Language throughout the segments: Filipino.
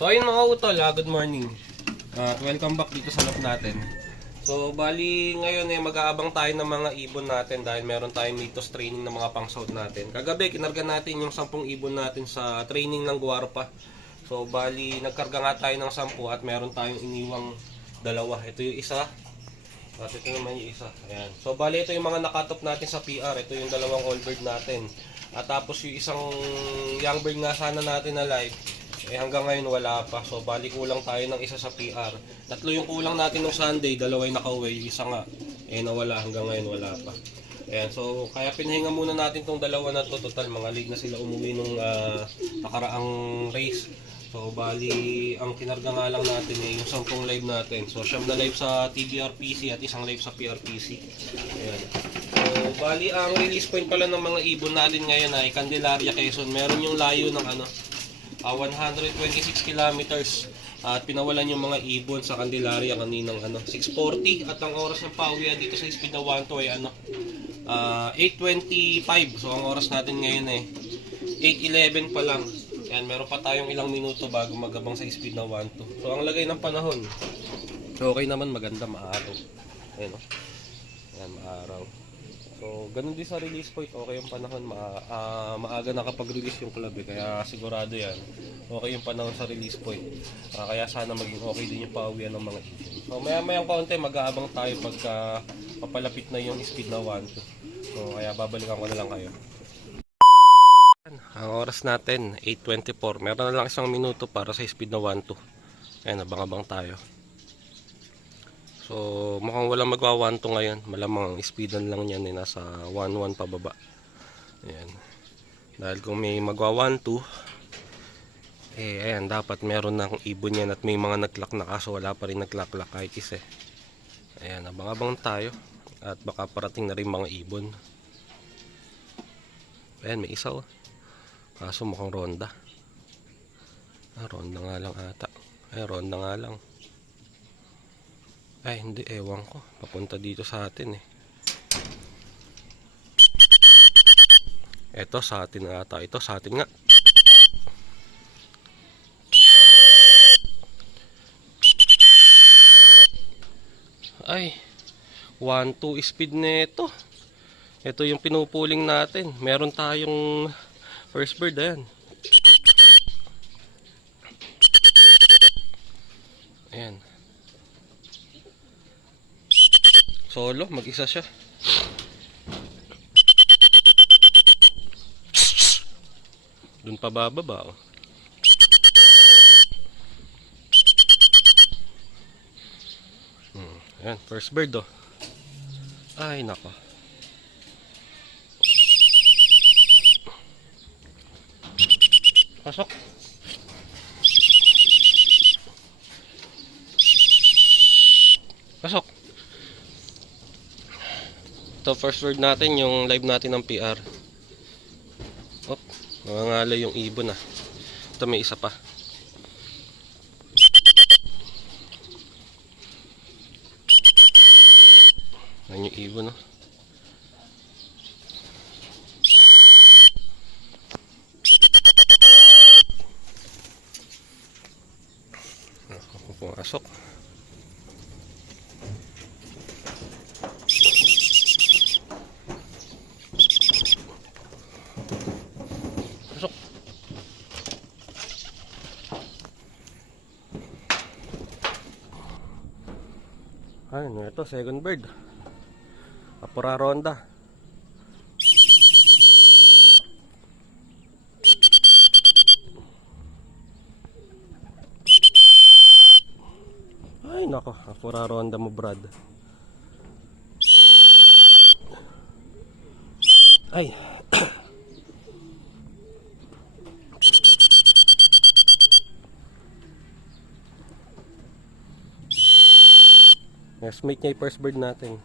So ayun mga utol, good morning. At welcome back dito sa loob natin. So bali ngayon mag-aabang tayo ng mga ibon natin dahil meron tayong mitos training ng mga pang-south natin. Kagabi kinarga natin yung 10 ibon natin sa training ng Guarpa. So bali nagkarga nga tayo ng 10 at meron tayong iniwang dalawa. Ito yung isa. At ito naman yung isa. Ayan. So bali ito yung mga nakatop natin sa PR. Ito yung dalawang all bird natin. At tapos yung isang young bird nga sana natin na live. Hanggang ngayon wala pa. So bali kulang tayo ng isa sa PR. Tatlo yung kulang natin ng Sunday, dalawa yung nakauwi, isa nga nawala, hanggang ngayon wala pa. Ayan, so kaya pinahinga muna natin tong dalawa na to. Total mga late na sila umuwi nung nakaraang race. So bali ang kinarga nga lang natin yung 10 live natin. So siyam na live sa TBRPC at isang live sa PRPC. Ayan. So bali ang release point pala ng mga ibon natin ngayon ay Candelaria, Quezon. Meron yung layo ng 126 kilometers at pinawalan yung mga ibon sa Candelaria kaninang 6:40 at ang oras ng pauwi dito sa speed na 1 to ay 8:25. So ang oras natin ngayon 8:11 pa lang. Yan, meron pa tayong ilang minuto bago magabang sa speed na 1 to. So ang lagay ng panahon, okay naman, maganda, maaraw. Ayan, yan, maaraw. So, ganun din sa release point, okay yung panahon, maaga nakapag-release yung club kaya sigurado yan, okay yung panahon sa release point. Kaya sana maging okay din yung pauwian ng mga ibon. So, maya-mayang kaunti, mag-aabang tayo pagka papalapit na yung speed na 1 to. So, kaya babalikan ko na lang kayo. Ang oras natin, 8:24. Meron na lang isang minuto para sa speed na 1 to. Ayan, abang-abang tayo. So mukhang walang magwa 1 to ngayon. Malamang speedan lang yan nasa 1-1 pababa. Ayan. Dahil kung may magwa 1-2 ayan, dapat meron ng ibon yan at may mga naglock na, kaso wala pa rin naglock kahit isa. Ayan, abang-abang tayo at baka parating na rin mga ibon. Ayan, may isa kaso mukhang ronda. Ronda nga lang ata. Ronda nga lang. Ay, hindi, ewan ko. Papunta dito sa atin Ito sa atin ata. Ito sa atin nga. Ay, 1-2 speed nito. Ito yung pinupuling natin. Meron tayong first bird, ayan. Ayan. Solo, mag-isa siya. Doon pa bababa Ayan, first bird Ay, nako. Pasok. Pasok. Ito first word natin, yung live natin ng PR. Nangangalay yung ibon Ito may isa pa. Yan yung ibon pumasok. Ano ito, second bird. Apura ronda. Ay nako, apura ronda mo, Brad. Ay. Nestmate niya yung first bird natin.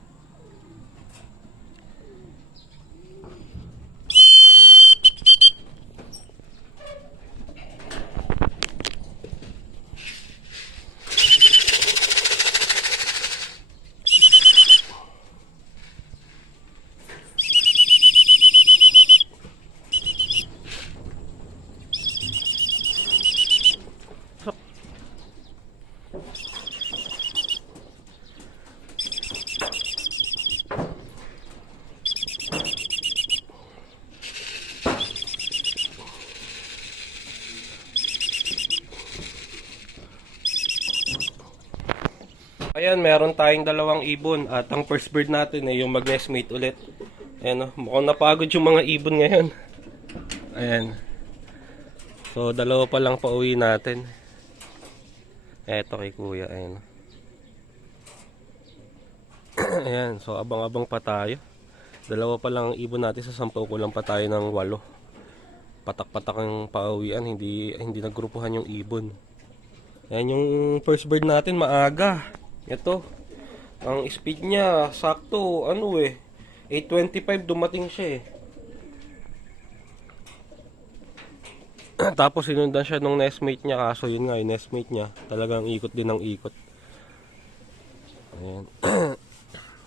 Ayan, meron tayong dalawang ibon at ang first bird natin ay yung mag-nestmate ulit. Ayan, mukhang napagod yung mga ibon ngayon. Ayan. So, dalawa pa lang pauwi natin. Eto kay kuya, ayan. Ayan, so abang-abang pa tayo. Dalawa pa lang ang ibon natin, sa 10 kulang pa tayo ng 8. Patak-patak ang pauwian, hindi nagrupuhan yung ibon. Ayan yung first bird natin, maaga. Ito, ang speed niya, sakto, 8:25 dumating siya Tapos sinundan siya nung nestmate niya, kaso yun nga, yung nestmate niya, talagang ikot din ng ikot. Ayan.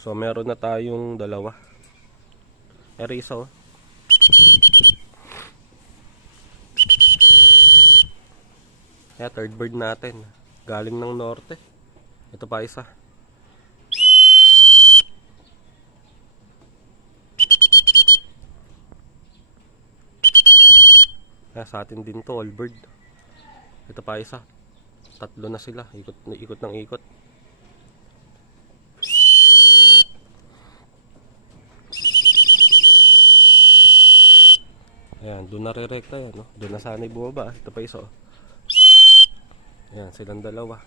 So, meron na tayong dalawa. Isa, oh. Kaya third bird natin, galing ng norte. Ito pa isa. Sa atin din to, all bird. Ito pa isa. Tatlo na sila, ikot ng ikot. Ayan, doon na re-recta yan, no? Doon na sana bumaba. Ito pa isa, oh. Ayan, silang dalawa.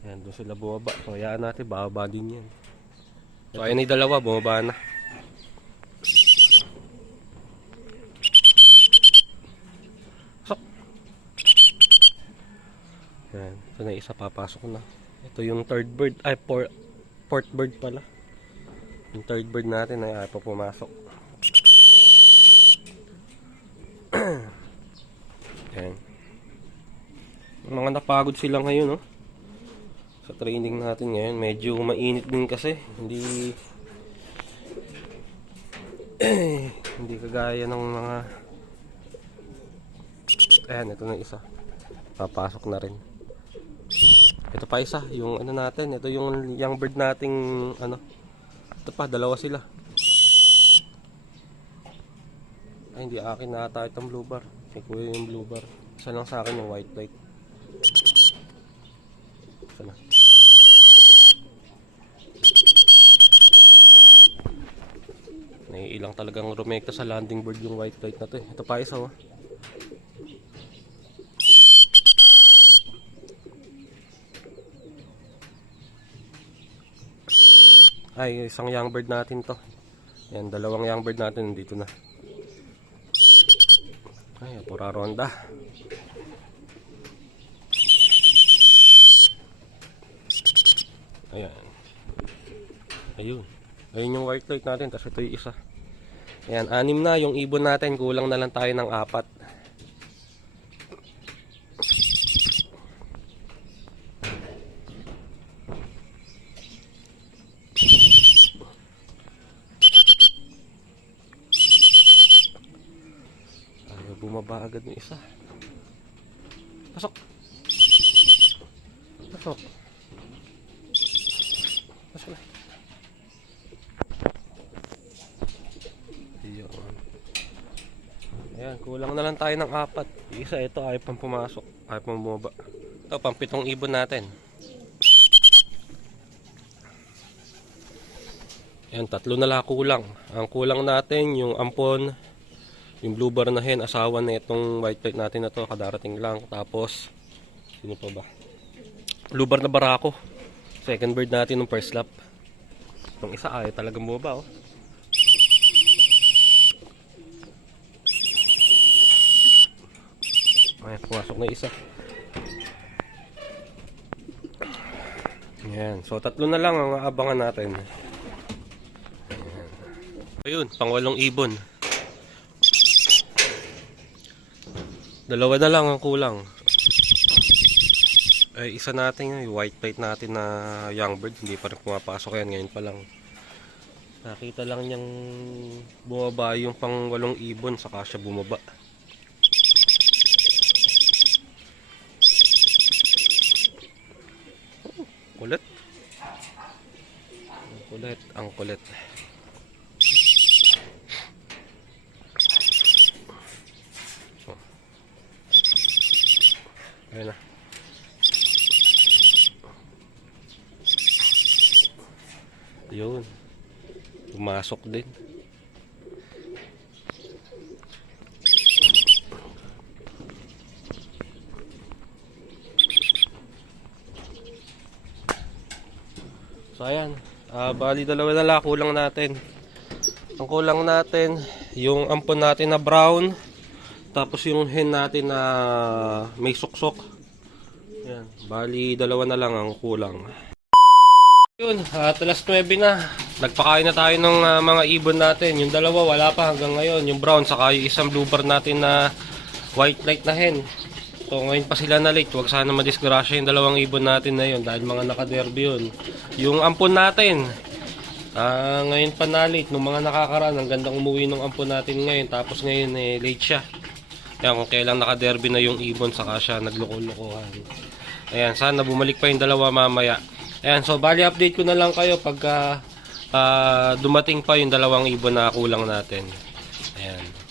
Ayan, doon sila bumaba. So, hayaan natin, bababa din yan. So, ayan yung dalawa, bumaba na. So, ayan, ito na isa, papasok na. Ito yung third bird, ay, fourth bird pala. Yung third bird natin ay pa pumasok. Ayan. Mga napagod sila ngayon, no? Sa training natin ngayon, medyo mainit din kasi, hindi kagaya ng mga. Ayan, ito na isa, papasok na rin. Ito pa isa, yung ano natin, ito yung young bird nating ito pa, dalawa sila. Ay, hindi akin na ata itong blue bar, kay kuya yung blue bar. Isa lang sa akin yung white light. Sana. Naiilang talagang rumekta sa landing bird yung white light na to. Ito pa isa, oh. Ay, isang young bird natin to. Yan, dalawang young bird natin dito na. Ay, pura ronda. Ayan. Ayun. Ayun yung white light natin, tapos ito yung isa. Ayan, 6 na yung ibon natin, kulang na lang tayo ng 4. Ayaw bumaba agad ng isa. Pasok! Pasok! Pasok na. Ayan, kulang na lang tayo ng 4. Isa, ito ayaw pang pumasok, ayaw pang bumaba. Ito, pang 7 ibon natin. Ayan, 3 na lang kulang. Ang kulang natin, yung ampon, yung blue bar na hen, asawa na itong white light natin na to, kadarating lang. Tapos, sino pa ba? Blue bar na barako. Second bird natin ng first lap. Itong isa, ayaw talagang bumaba, oh. pumasok na isa. Ayan. So, 3 na lang ang aabangan natin. Ayan. Ayun, pang-8 ibon. 2 na lang ang kulang. Ay, isa natin yung white plate natin na young bird. Hindi pa rin pumapasok yan. Ngayon pa lang. Nakita lang niyang bumaba yung pang-8 ibon. Saka siya bumaba. Kulit. Ang kulit. So. Ayun na. Yun. Pumasok din. So ayan, bali 2 na lang kulang natin. Ang kulang natin, yung ampon natin na brown, tapos yung hen natin na may suksok. Ayan, bali 2 na lang ang kulang. Yun, alas 9 na. Nagpakain na tayo ng mga ibon natin. Yung 2 wala pa hanggang ngayon, yung brown saka yung isang blue bar natin na white light na hen. So ngayon pa sila na late, huwag sana madisgrasya yung 2 ibon natin na yun dahil mga nakaderby yun. Yung ampon natin, ngayon pa na late, nung mga nakakaraan, ang gandang umuwi ng ampon natin ngayon, tapos ngayon late siya. Kaya kung kailang nakaderby na yung ibon, saka siya nagloko-lokohan. Ayan, sana bumalik pa yung 2 mamaya. Ayan, so bali update ko na lang kayo pagka dumating pa yung 2 ibon na kulang natin. Ayan.